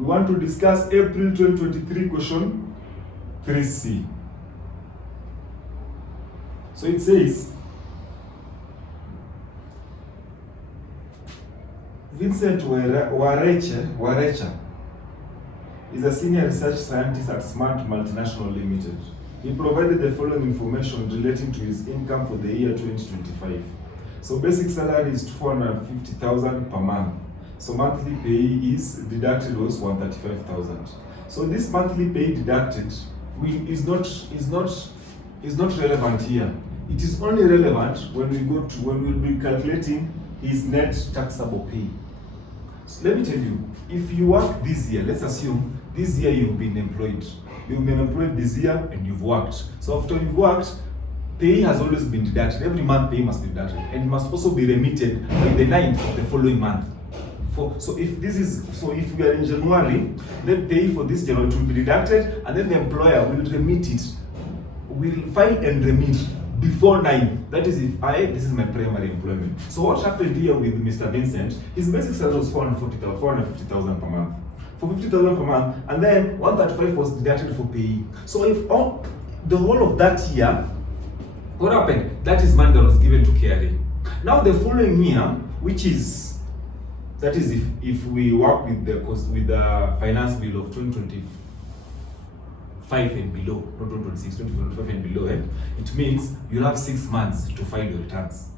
We want to discuss April 2023 question 3C. So it says, Vincent Warecha is a senior research scientist at Smart Multinational Limited. He provided the following information relating to his income for the year 2025. So basic salary is 450,000 per month. So monthly pay is deducted was 135,000. So this monthly pay deducted is not relevant here. It is only relevant when we'll be calculating his net taxable pay. So let me tell you, if you work this year, let's assume this year you've been employed. You've been employed this year and you've worked. So after you've worked, pay has always been deducted. Every month pay must be deducted, and it must also be remitted by the 9th of the following month. So if we are in January, then pay for this January will be deducted, and then the employer will remit it, will file and remit before 9. That is if this is my primary employment. So what happened here with Mr. Vincent, his basic salary was 450,000 per month. For 50,000 per month, and then 135 was deducted for pay. So if the whole of that year, what happened? That is money that was given to KRA. Now the following year, which is, that is if we work with the finance bill of 2025 and below, not 2026, 2025 and below, it means you'll have 6 months to file your returns.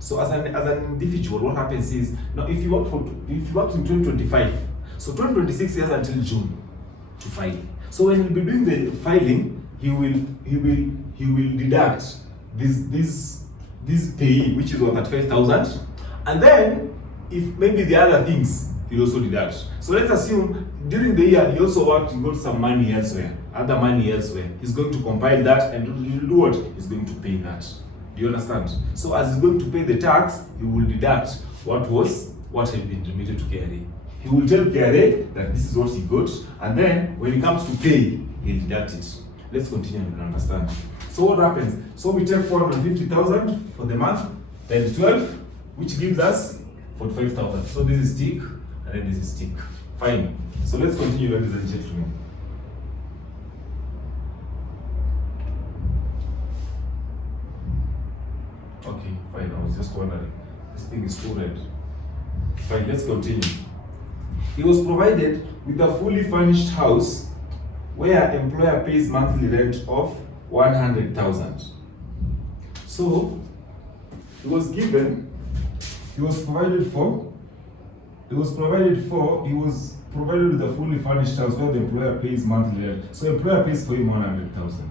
So as an individual, what happens is, now if you worked in 2025, so 2026 years until June to file. So when he'll be doing the filing, he will deduct this pay, which is 135,000, and then if maybe the other things he'll also deduct. So let's assume during the year he also worked, he got some money elsewhere, other money elsewhere. He's going to compile that and he'll do what? He's going to pay that. Do you understand? So as he's going to pay the tax, he will deduct what had been remitted to KRA. He will tell KRA that this is what he got, and then when it comes to pay, he'll deduct it. Let's continue to understand. So what happens? So we take 450,000 for the month times 12, which gives us 45,000. So this is tick, and then this is tick. Fine. So let's continue, ladies and gentlemen. Okay, fine. I was just wondering. This thing is too red. Fine, let's continue. He was provided with a fully furnished house where employer pays monthly rent of 100,000. So he was provided with a fully furnished house where the employer pays monthly rent. So employer pays for him 100,000.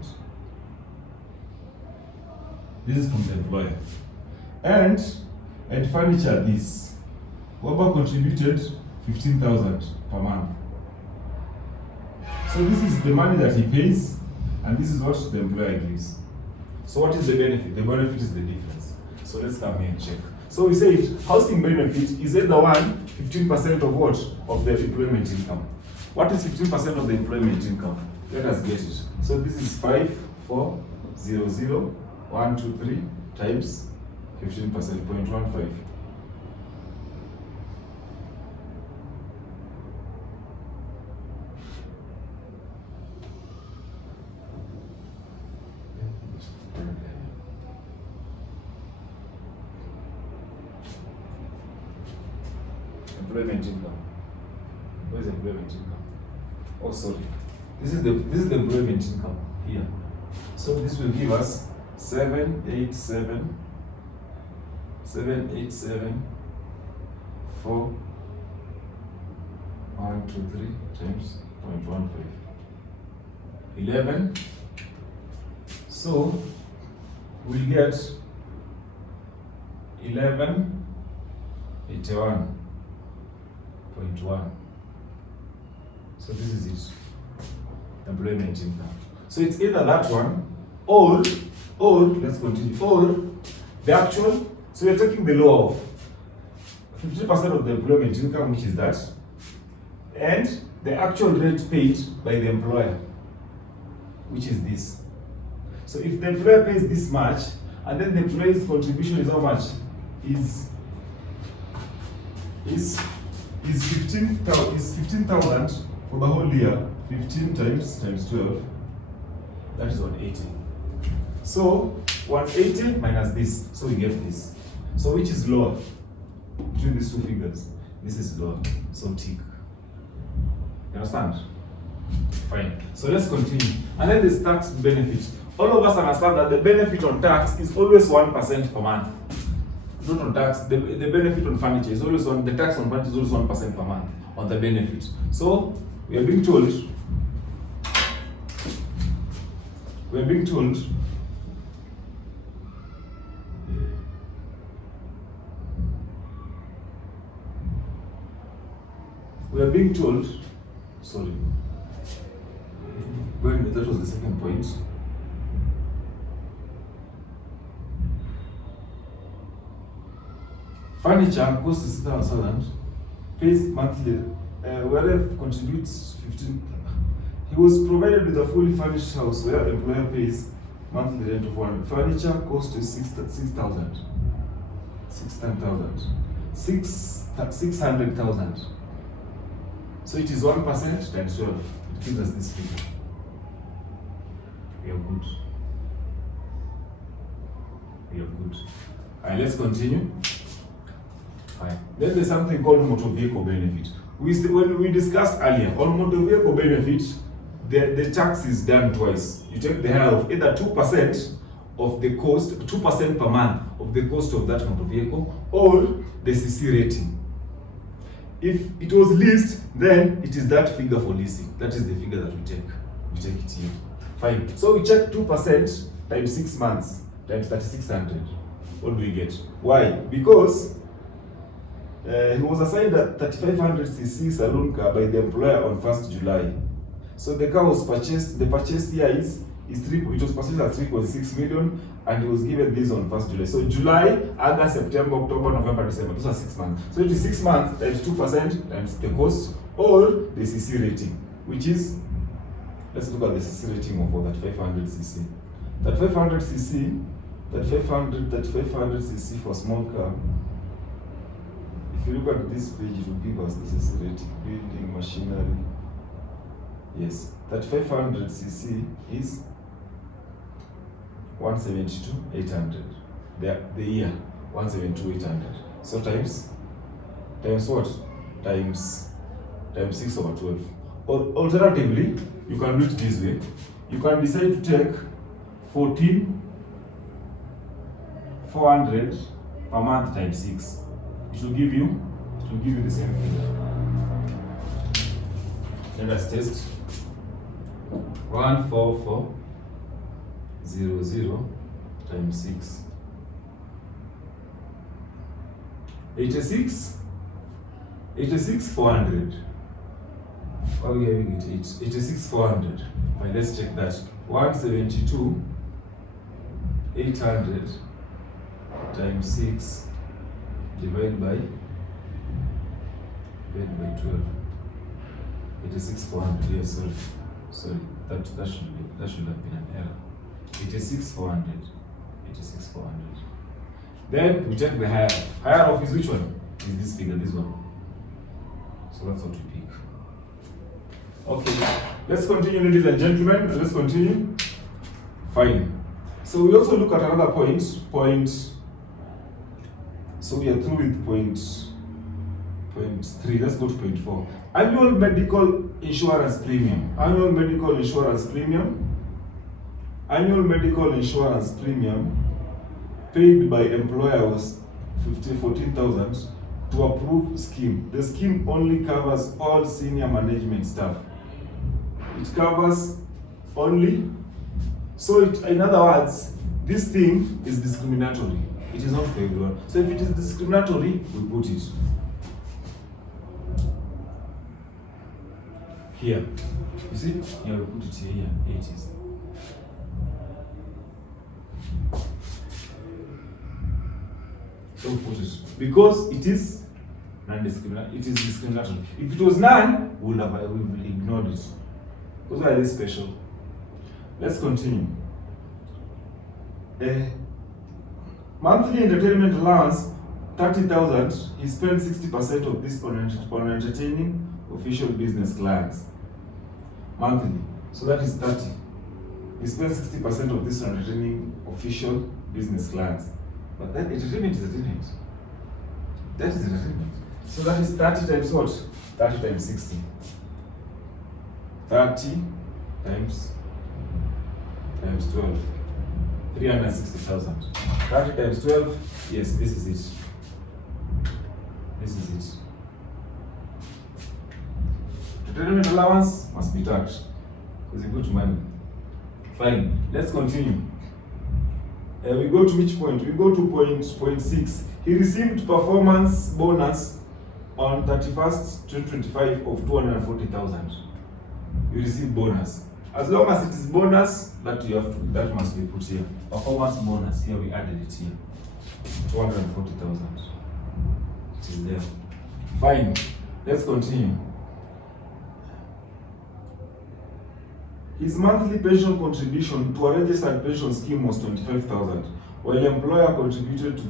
This is from the employer. And furniture this. Whoever contributed 15,000 per month. So this is the money that he pays, and this is what the employer gives. So what is the benefit? The benefit is the difference. So let's come here and check. So we say housing benefit is either 15% of what? Of the employment income. What is 15% of the employment income? Let us get it. So this is 5,400,123 times 15%, 0.15. Employment income. Where is employment income? Oh, sorry. This is the employment income here. So this will give us 787 4 1 2 3 times 0.15 11. So we'll get 1181.1. So this is it. Employment income. So it's either that one or let's continue, or the actual. So we're taking the law of 50% of the employment income, which is that, and the actual rate paid by the employer, which is this. So if the employer pays this much, and then the employee's contribution is how much? Is 15,000 For the whole year, 15 times 12, that is 180. So 180 minus this, so we get this. So which is lower between these two figures? This is lower, so tick. You understand? Fine. So let's continue. And then this tax benefit. All of us understand that the benefit on tax is always 1% per month. Not on tax, the benefit on furniture is always the tax on furniture is always 1% per month on the benefit. So we are being told we are being told sorry, when that was the second point. Furniture costs 6,000, pays monthly, wherever contributes 15. He was provided with a fully furnished house where employer pays monthly rent of 100. Furniture cost is 6,000. 600,000. So it is 1% times 12. It gives us this figure. We are good. We are good. Alright, let's continue. Alright. Then there's something called motor vehicle benefit. When we discussed earlier, on motor vehicle benefit, the tax is done twice. You take the higher of either 2% of the cost, 2% per month of the cost of that motor vehicle, or the CC rating. If it was leased, then it is that figure for leasing. That is the figure that we take. We take it here. Fine. So we check 2% times 6 months times 3,600. What do we get? Why? Because he was assigned a 3,500cc saloon car by the employer on 1st July. So the car was purchased, the purchase year it was purchased at 3.6 million, and he was given this on 1st July. So July, August, September, October, November, December. Those are 6 months. So it is 6 months times 2% times the cost, or the CC rating, which is, let's look at the CC rating of that 500cc. That 500cc for small car. If you look at this page, it will give us the CC rating, building, machinery. Yes, that 500cc is 172,800. The year 172,800. So times what? Times 6/12. Or alternatively, you can do it this way. You can decide to take 14,400 per month times 6. It will give you the same figure. Let us test. 144,000 times 6. 86,400. Oh yeah, we get 86,400. Well, let's check that. 172,800 times 6 divided by 12. 86,400. Yes, sorry. That should have been an error. 86,400. 86,400. Then we check the higher. Higher of is which one? Is this figure, this one. So that's what we pick. Okay. Let's continue, ladies and gentlemen. Let's continue. Fine. So we also look at another point. So we are through with point 3. Let's go to point 4. Annual medical insurance premium. Annual medical insurance premium paid by employer was 14,000 to approve scheme. The scheme only covers all senior management staff. It covers only. So in other words, this thing is discriminatory. It is not for everyone. So if it is discriminatory, we put it here. You see? Here we put it here. Here it is. So we put it because it is non-discriminatory. It is discriminatory. If it was none, we would have ignored it. Because why are they special? Let's continue. Monthly entertainment allowance 30,000. He spent 60% of this on entertaining official business clients. monthly. So that is 30. We spend 60% of this on retaining official business clients. But that entertainment is entertainment. That is entertainment. So that is 30 times what? 30 times 60. 30 times 12. 360,000. 30 times 12. Yes, this is it. This is it. Retirement allowance must be taxed. Because you go to money. Fine. Let's continue. We go to which point? We go to point 6. He received performance bonus on 31st 2025 of 240,000. You receive bonus. As long as it is bonus, that must be put here. Performance bonus, here we added it here. 240,000. It is there. Fine. Let's continue. His monthly pension contribution to a registered pension scheme was 25,000, while the employer contributed to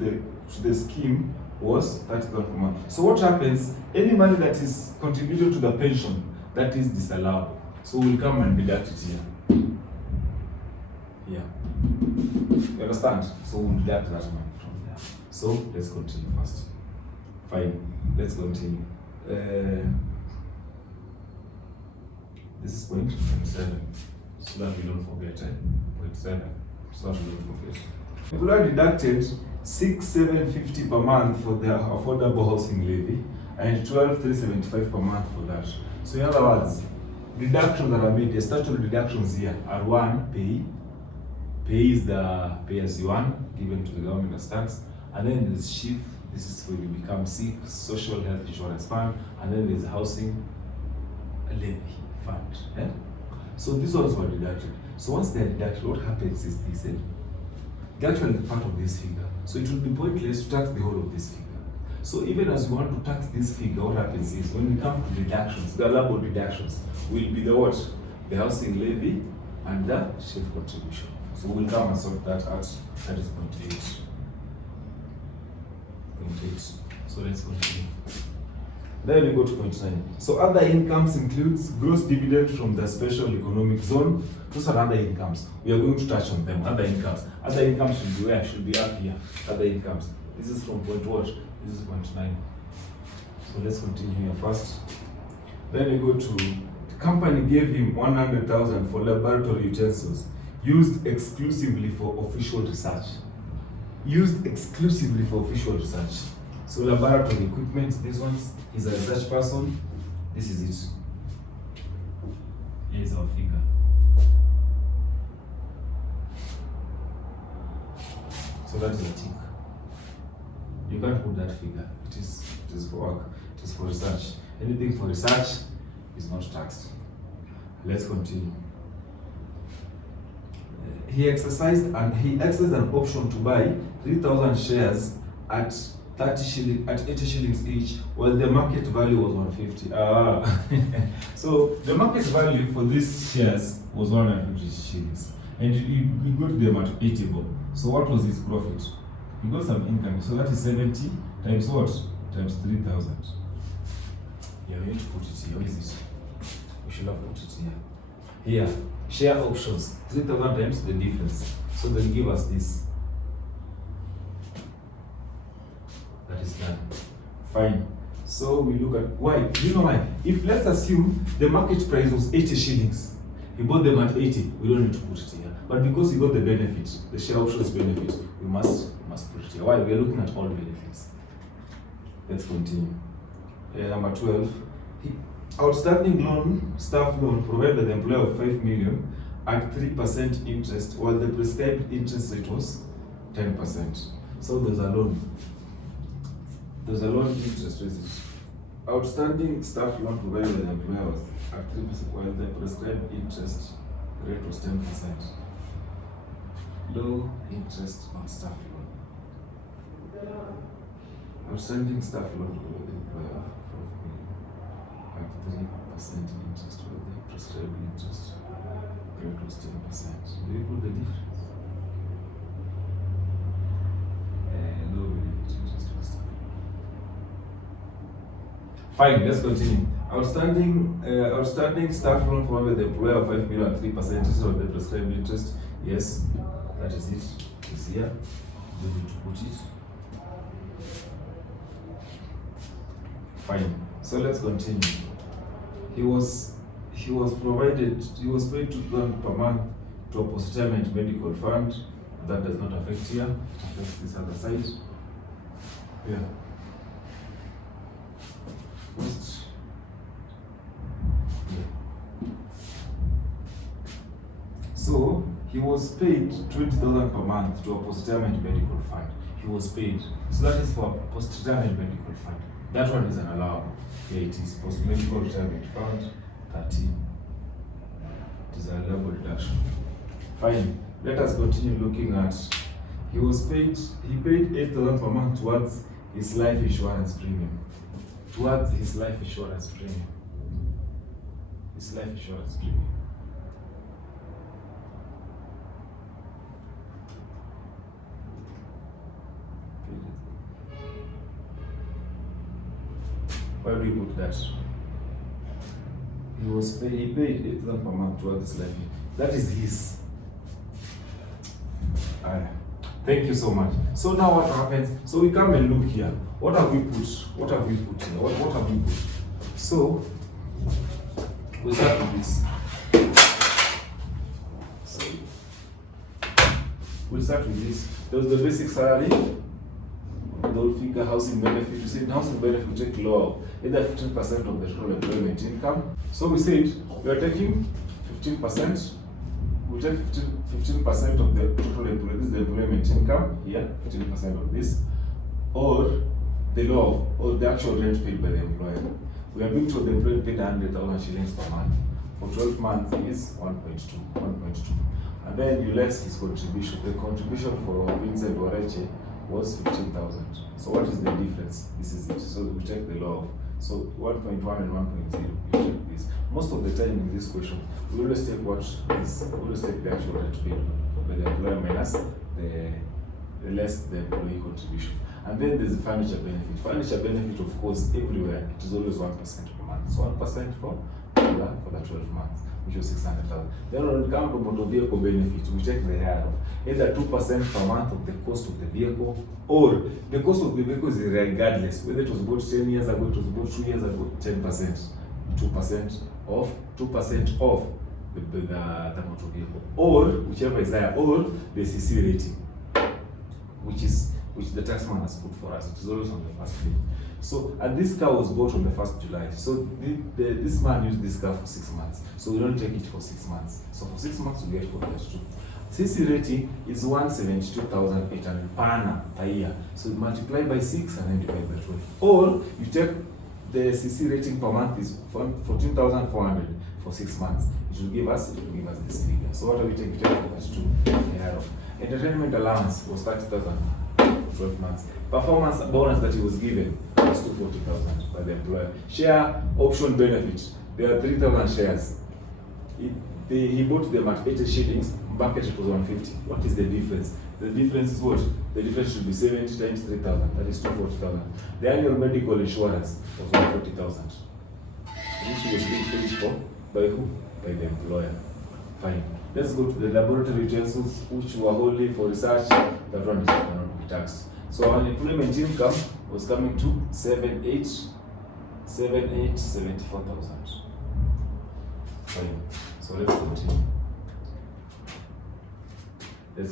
the scheme was 30,000 per month. So what happens? Any money that is contributed to the pension, that is disallowed. So we'll come and deduct it here. Yeah. You understand? So we'll deduct that money from there. So let's continue first. Fine. Let's continue. This is point 7. So that we don't forget. Point 7. So that we don't forget. Employer deducted 6,750 per month for the affordable housing levy and 12,375 per month for that. So in other words, deductions that are made, the statutory deductions here are 1, pay. Pay is the pay as you earn given to the government as tax. And then there's shift. This is when you become sick, social health insurance fund. And then there's housing levy fund. Eh? So these ones were deducted. So once they're deducted, what happens is this. They're actually part of this figure. So it will be pointless to tax the whole of this figure. So even as you want to tax this figure, what happens is when we come to deductions, the allowable deductions will be the what? The housing levy and the shift contribution. So we'll come and sort that out. That is point 8. Point 8. So let's continue. Then we go to point 9. So other incomes includes gross dividend from the special economic zone. Those are other incomes. We are going to touch on them. Other incomes. Other incomes should be where? Should be up here. Other incomes. This is from point what? This is point 9. So let's continue here first. Then we go to the company gave him 100,000 for laboratory utensils used exclusively for official research. Used exclusively for official research. So laboratory equipment, this one's is a research person. This is it. Here is our figure. So that is a tick. You can't put that figure. It is for work. It is for research. Anything for research is not taxed. Let's continue. He exercised an option to buy 3,000 shares at 80 shillings each, while the market value was 150. So the market value for these shares was 150 shillings, and he got them at Payable. So what was his profit? He got some income. So that is 70 times what? Times 3,000. Yeah, we need to put it here. Where is it? We should have put it here. Here, share options. 3,000 times the difference. So they'll give us this. That is done. Fine. So we look at why. You know why? If let's assume the market price was 80 shillings, he bought them at 80. We don't need to put it here. But because he got the benefit, the share options benefit, we must put it here. Why? We are looking at all benefits. Let's continue. Number 12. Outstanding loan, staff loan provided by the employer of 5 million at 3% interest, while the prescribed interest rate was 10%. So there's a loan. There's a loan interest rate. Outstanding staff loan provided by the employer was at 3%, while the prescribed interest rate was 10%. Low interest on staff loan. Outstanding staff loan provided by the employer at 3% interest, while the prescribed interest rate was 10%. Do you put the difference? Low benefit interest for staff. Fine, let's continue. Outstanding staff loan provided the employer of 5 million at 3% of the prescribed interest. Yes, that is it. It's here. We need to put it. Fine. So let's continue. He was paid 2,000 per month to a post-retirement medical fund. That does not affect here. It affects this other side. Yeah. Post. Yeah. So he was paid 20,000 per month to a post-retirement medical fund. He was paid. So that is for a post-retirement medical fund. That one is an allowable. Yeah, it is post-medical retirement fund 13. It is an allowable deduction. Fine. Let us continue looking at. He paid 8,000 per month towards his life insurance premium. Towards his life insurance premium. His life insurance premium. Why do we put that? He paid 8,000 per month towards his life. That is his. Thank you so much. So now what happens? So we come and look here. What have we put? What have we put here? What have we put? So we start with this. So we'll start with this. There's the basic salary. They'll figure housing benefit. You see, in housing benefit, we take law of either 15% of the total employment income. So we said we are taking 15%. We take 15% of the total employment. This is the employment income here, 15% of this, or the law or the actual rent paid by the employer. We are being told the employer paid 100,000 shillings per month. For 12 months is 1.2. And then you less his contribution. The contribution for Vincent Wareche was 15,000. So what is the difference? This is it. So we take the law. So 1.1 and 1.0, you take this. Most of the time in this question, we always take the actual rent paid by the employer minus the less the employee contribution. And then there's the furniture benefit. Furniture benefit, of course, everywhere, it is always 1% per month. So 1% for the 12 months, which was 600,000. Then when it comes to motor vehicle benefit, we take the higher of either 2% per month of the cost of the vehicle, or the cost of the vehicle is regardless, whether it was bought 10 years ago, it was bought 2 years ago, 10%, 2% off the motor vehicle, or whichever is higher, or the CC rating, which the taxman has put for us. It is always on the first page. So, and this car was bought on the 1st July. So this man used this car for 6 months. So we don't take it for 6 months. So for 6 months we get 432. CC rating is 172,800 per year. So you multiply by 6 and then divide by 12. Or you take the CC rating per month is 14,400 for 6 months. It will give us this figure. So what are we taking? We take 432. Entertainment allowance was 30,000 for 12 months. Performance bonus that he was given was 240,000 by the employer. Share option benefit. There are 3,000 shares. He bought them at 80 shillings. Market it was 150. What is the difference? The difference is what? The difference should be 70 times 3,000. That is 240,000. The annual medical insurance was 140,000. Which was being paid for by who? By the employer. Fine. Let's go to the laboratory utensils, which were wholly for research. That one cannot be taxed. So our employment income was coming to 74,000. Fine. So let's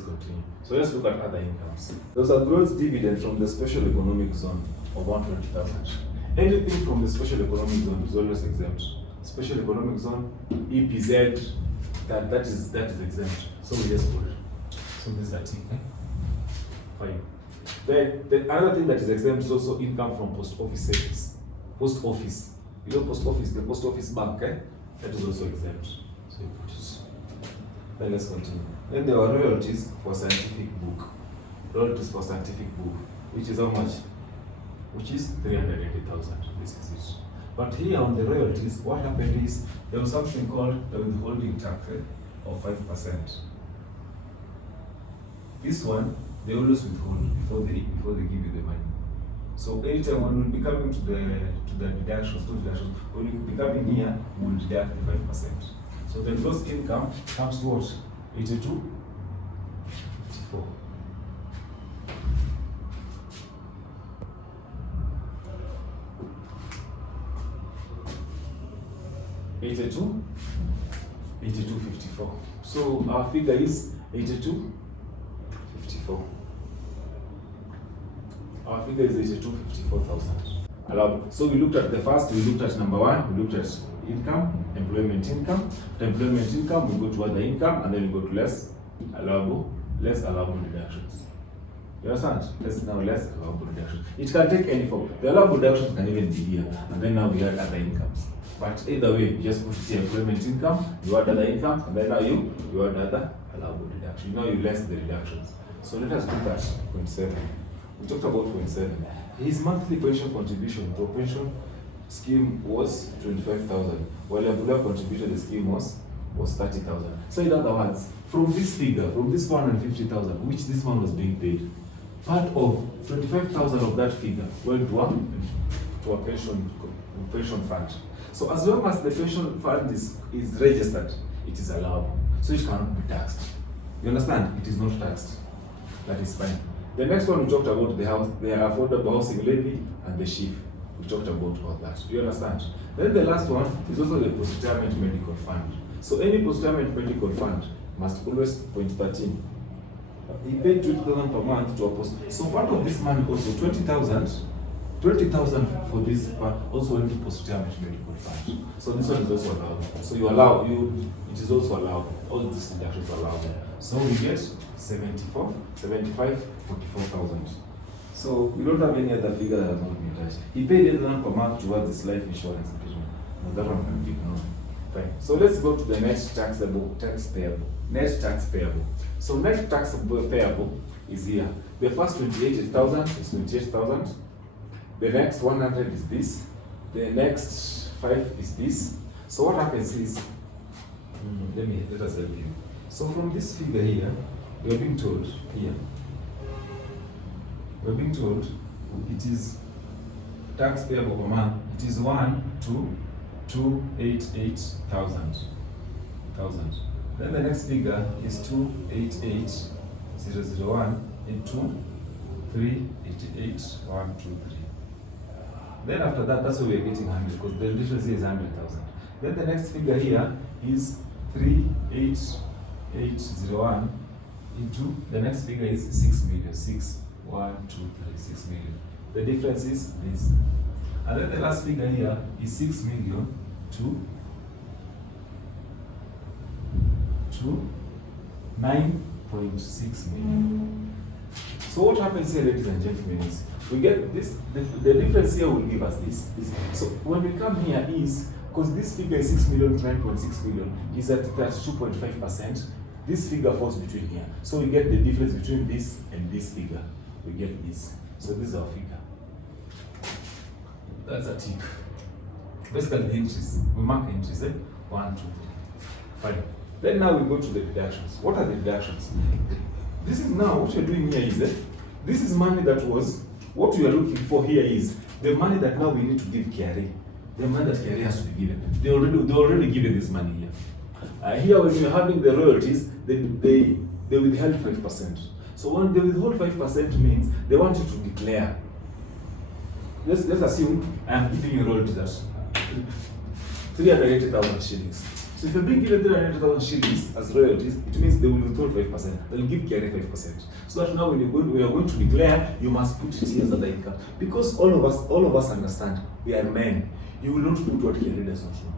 continue. So let's look at other incomes. There's a gross dividend from the special economic zone of 120,000. Anything from the special economic zone is always exempt. Special economic zone, EPZ, that is exempt. So we just put it. So this is that thing. Fine. The other thing that is exempt is also income from post office savings. Post office. You know post office, the post office bank, that is also exempt. So you put it. Then let's continue. Then there were royalties for scientific book. Royalties for scientific book, which is how much? Which is 380,000. This is it. But here on the royalties, what happened is there was something called the withholding tax of 5%. This one they always withhold before they give you the money. So anytime when we'll be coming to the deductions, when we will be coming here, we will deduct the 5%. So the gross income comes to what? 82, 54. $82, 52.54. So our figure is 82.54. Our figure is 82.54,000. Allowable. So we looked at the first. We looked at number one. We looked at income, employment income. The employment income, we go to other income, and then we go to less allowable deductions. You understand? Less allowable deductions. It can take any form. The allowable deductions can even be here, and then now we add other incomes. But either way, you just put it here, employment income, you add other income, and then now you add other allowable deduction. Now you less the deductions. So let us look at point 7. We talked about point 7. His monthly pension contribution to a pension scheme was 25,000, while employer contributed the scheme was 30,000. So in other words, from this figure, from this 450,000, which this one was being paid, part of 25,000 of that figure went to a pension fund. So as long as the pension fund is registered, it is allowable. So it cannot be taxed. You understand? It is not taxed. That is fine. The next one we talked about the affordable housing levy and the SHIF. We talked about all that. Do you understand? Then the last one is also the post-retirement medical fund. So any post-retirement medical fund must always point 13. He paid 20,000 per month to a post. So part of this money also 20,000 for this part also went to post-retirement medical fund. So this one is also allowed. So it is also allowed. All these deductions are allowed. So we get 44,000. So we don't have any other figure that has not been touched. He paid 8,000 per month towards this life insurance. No, that one can be ignored. Fine. So let's go to the net tax payable. Net tax payable. So net tax payable is here. The first 28,000 is 28,000. The next 100 is this. The next 5 is this. So what happens is, let us help you. So from this figure here, we are being told here. We are being told it is tax payable per month. It is 288,000. Then the next figure is 288,001 into 388,123. Then after that, that's why we are getting 100 because the difference here is 100,000. Then the next figure here is 388,001 into the next figure is 6 million. 6 million. The difference is this. And then the last figure here is 6 million to 9.6 million. So what happens here, ladies and gentlemen, is we get this, the difference here will give us this. So when we come here is, because this figure is 6 million to 9.6 million, is at 2.5%. This figure falls between here. So we get the difference between this and this figure. We get this. So this is our figure. That's a tick. Basically the entries. We mark the entries, 1, 2, 3. Fine. Then now we go to the deductions. What are the deductions? This is now, what you're doing here is, this is money that was, what we are looking for here is, the money that now we need to give KRA. The money that KRA has to be given. They already given this money here. Here when you're having the royalties, they withheld 5%. So when they withhold 5% means they want you to declare. Let's assume I am giving you royalties at 380,000 shillings. So if you're being given 380,000 shillings as royalties, it means they will withhold 5%. They'll give KRA 5%. So that now when you are going to declare, you must put it here as other income. Because all of us understand, we are men. You will not put what KRA does not know.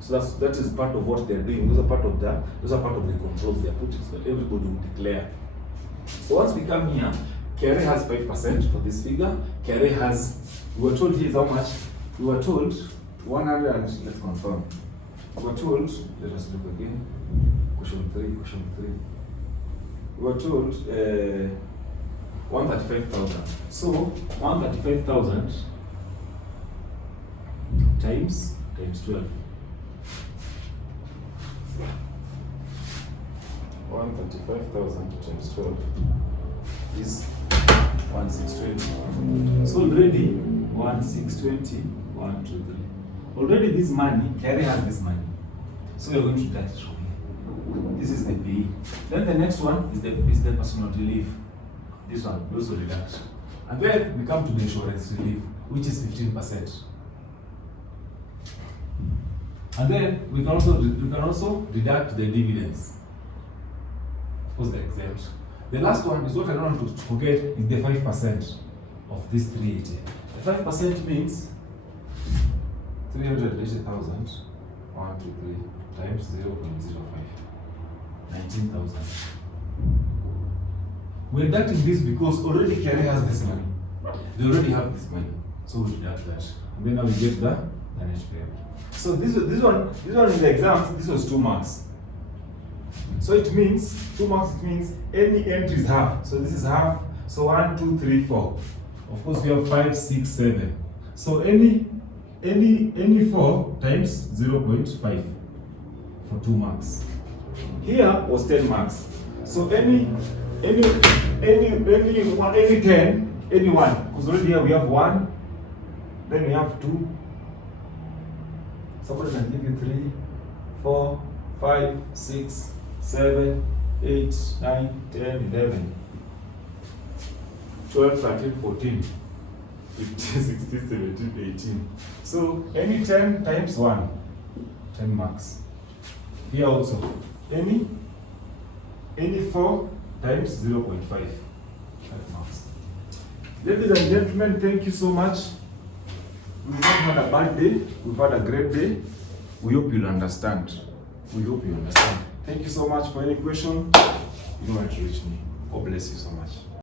So that is part of what they're doing. Those are part of the controls they're putting, so that everybody will declare. So once we come here, KRA has 5% for this figure. KRA has, we were told here is how much? We were told 100, and let's confirm. We were told, let us look again. Question 3. We were told 135,000. So 135,000 times 12. 135,000 times 12 is 1620. So already 1620, 1, 2, 3. Already this money, KRA has this money. So we're going to deduct it from here. This is the pay. Then the next one is the personal relief. This one we also deduct. And then we come to the insurance relief, which is 15%. And then we can also deduct the dividends. Of course, they're exempt. The last one is what I don't want to forget is the 5% of this 380. The 5% means 380,000, 1, 2, 3 times 0.05, 19,000. We're deducting this because already KRA has this money. They already have this money, so we deduct that. And then now we get the net payable. So this one in the exams, this was 2 marks. So it means 2 marks. It means any entry is half. So this is half. So 1, 2, 3, 4. Of course, we have 5, 6, 7. So any 4 times 0.5 for 2 marks. Here was 10 marks. So any 10, any 1. Because already here we have 1. Then we have 2. Somebody can give you 3, 4, 5, 6, 7, 8, 9, 10, 11, 12, 13, 14, 15, 16, 17, 18. So any 10 times 1, 10 marks. Here also, any 4 times 0.5, 5 marks. Ladies and gentlemen, thank you so much. We've not had a bad day, we've had a great day. We hope you'll understand. We hope you understand. Thank you so much. For any question, you know where to reach me. God bless you so much.